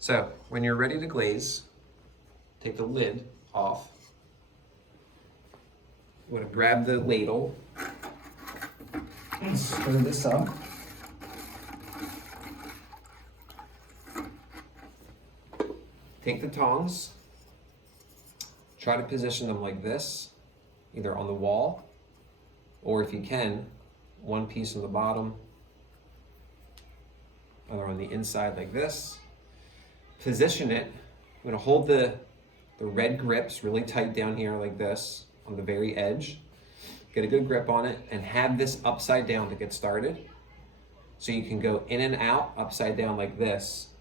So when you're ready to glaze, take the lid off. You want to grab the ladle, stir this up. Take the tongs, try to position them like this, either on the wall, or if you can, one piece on the bottom, other on the inside like this. Position it. I'm going to hold the red grips really tight down here like this on the very edge. Get a good grip on it and have this upside down to get started. So you can go in and out upside down like this.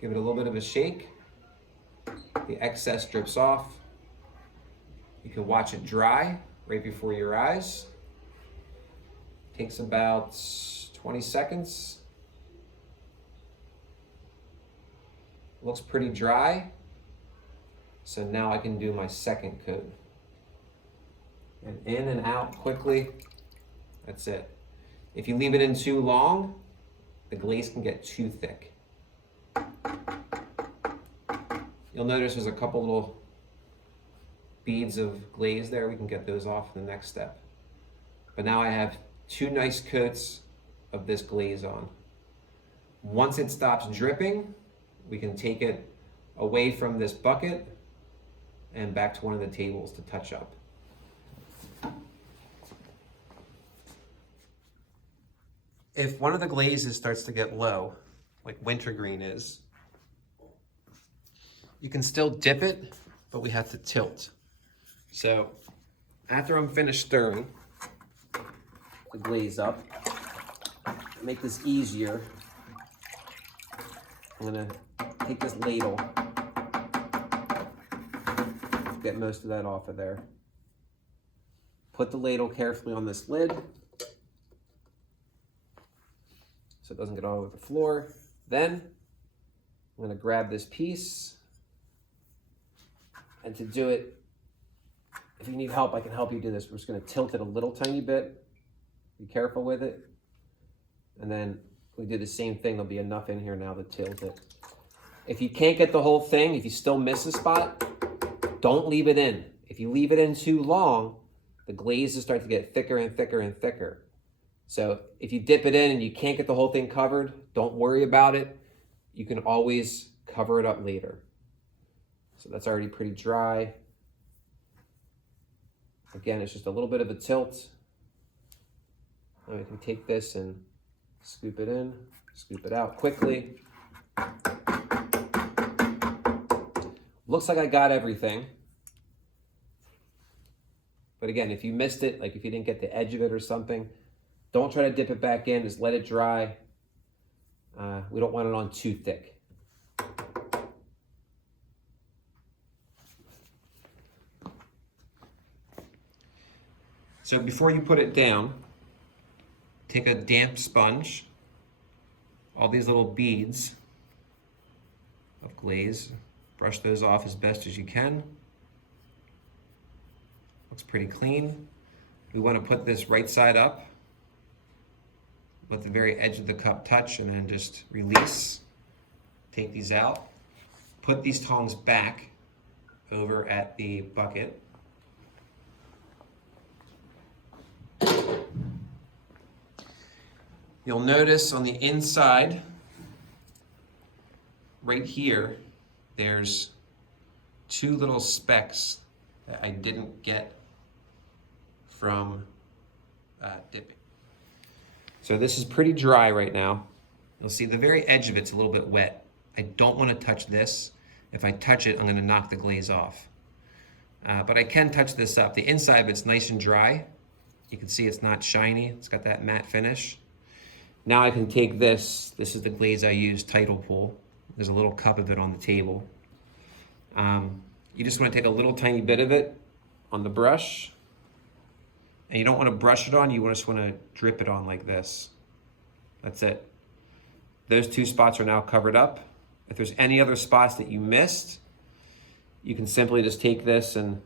Give it a little bit of a shake. The excess drips off. You can watch it dry right before your eyes. Takes about 20 seconds. Looks pretty dry. So now I can do my second coat. And in and out quickly. That's it. If you leave it in too long, the glaze can get too thick. You'll notice there's a couple little beads of glaze there. We can get those off in the next step. But now I have 2 nice coats of this glaze on. Once it stops dripping, we can take it away from this bucket and back to one of the tables to touch up. If one of the glazes starts to get low, like wintergreen is, you can still dip it, but we have to tilt. So after I'm finished stirring the glaze up, to make this easier, I'm gonna take this ladle, get most of that off of there. Put the ladle carefully on this lid so it doesn't get all over the floor. Then I'm gonna grab this piece, and to do it, if you need help, I can help you do this. We're just gonna tilt it a little tiny bit. Be careful with it. And then we do the same thing. There'll be enough in here now to tilt it. If you can't get the whole thing, if you still miss a spot, don't leave it in. If you leave it in too long, the glazes start to get thicker and thicker and thicker. So if you dip it in and you can't get the whole thing covered, don't worry about it. You can always cover it up later. So that's already pretty dry. Again, it's just a little bit of a tilt. And we can take this and scoop it in, scoop it out quickly. Looks like I got everything. But again, if you missed it, like if you didn't get the edge of it or something, don't try to dip it back in, just let it dry. We don't want it on too thick. So before you put it down, take a damp sponge, all these little beads of glaze, brush those off as best as you can. Looks pretty clean. We want to put this right side up, let the very edge of the cup touch, and then just release. Take these out. Put these tongs back over at the bucket. You'll notice on the inside, right here, there's 2 little specks that I didn't get from dipping. So this is pretty dry right now. You'll see the very edge of it's a little bit wet. I don't want to touch this. If I touch it, I'm going to knock the glaze off. But I can touch this up. The inside of it's nice and dry. You can see it's not shiny. It's got that matte finish. Now I can take this. This is the glaze I use, Tidal Pool. There's a little cup of it on the table. You just want to take a little tiny bit of it on the brush. And you don't want to brush it on, you just want to drip it on like this. That's it. Those 2 spots are now covered up. If there's any other spots that you missed, you can simply just take this and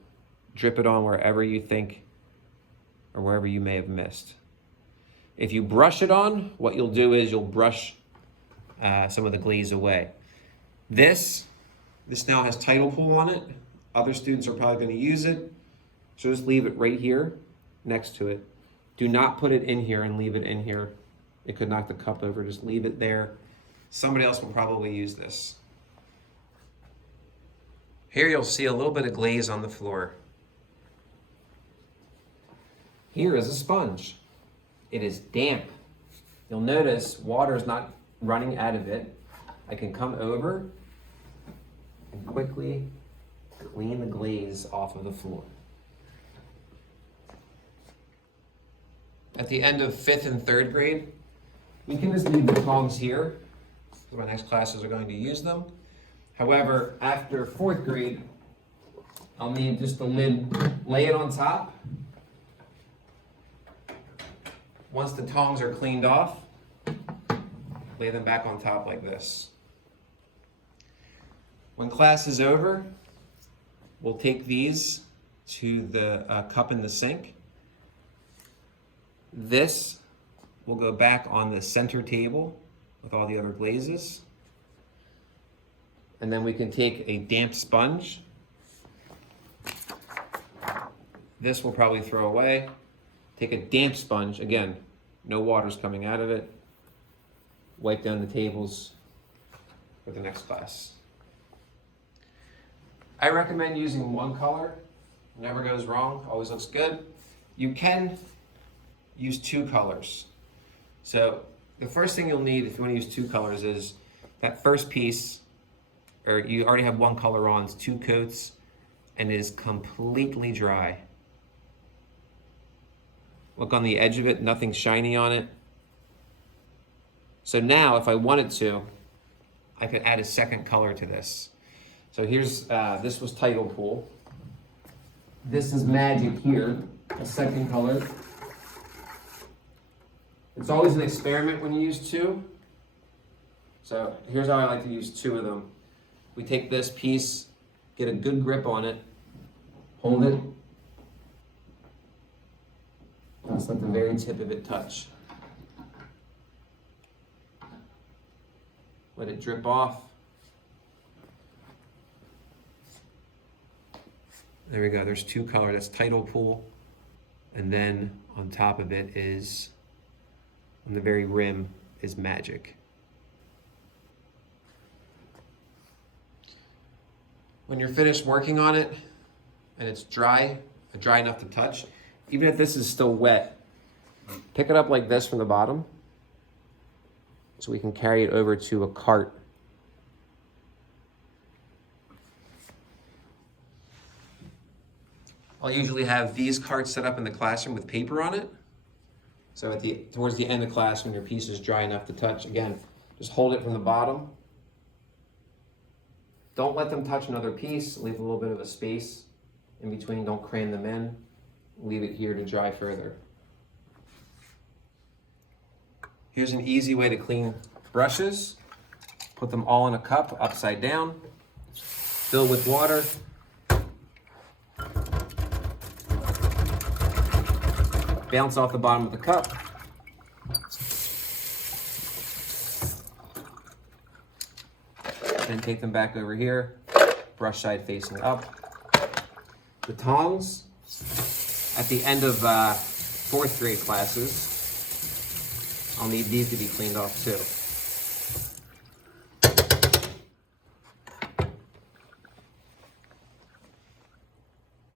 drip it on wherever you think or wherever you may have missed. If you brush it on, what you'll do is you'll brush some of the glaze away. This now has tidal pool on it. Other students are probably going to use it. So just leave it right here next to it. Do not put it in here and leave it in here. It could knock the cup over. Just leave it there. Somebody else will probably use this. Here you'll see a little bit of glaze on the floor. Here is a sponge. It is damp. You'll notice water is not running out of it. I can come over and quickly clean the glaze off of the floor. At the end of 5th and 3rd grade, we can just leave the tongs here. My next classes are going to use them. However, after 4th grade, I'll need just the lid, lay it on top. Once the tongs are cleaned off, lay them back on top like this. When class is over, we'll take these to the cup in the sink. This will go back on the center table with all the other glazes. And then we can take a damp sponge. This we'll probably throw away. Take a damp sponge, again, no water's coming out of it. Wipe down the tables for the next class. I recommend using one color. Never goes wrong, always looks good. You can use 2 colors. So the first thing you'll need if you want to use 2 colors is that first piece, or you already have 1 color on, it's 2 coats, and it is completely dry. Look on the edge of it, nothing shiny on it. So now, if I wanted to, I could add a second color to this. So here's, this was tidal pool. This is magic here, a second color. It's always an experiment when you use 2. So here's how I like to use 2 of them. We take this piece, get a good grip on it, hold it, just let the very tip of it touch. Let it drip off. There we go, there's 2 colors, that's tidal pool. And then on top of it is, on the very rim, is magic. When you're finished working on it and it's dry enough to touch, even if this is still wet, pick it up like this from the bottom so we can carry it over to a cart. I'll usually have these carts set up in the classroom with paper on it. So towards the end of class, when your piece is dry enough to touch, again, just hold it from the bottom. Don't let them touch another piece. Leave a little bit of a space in between. Don't cram them in. Leave it here to dry further. Here's an easy way to clean brushes. Put them all in a cup upside down. Fill with water. Bounce off the bottom of the cup. Then take them back over here. Brush side facing up. The tongs, at the end of 4th grade classes, I'll need these to be cleaned off too.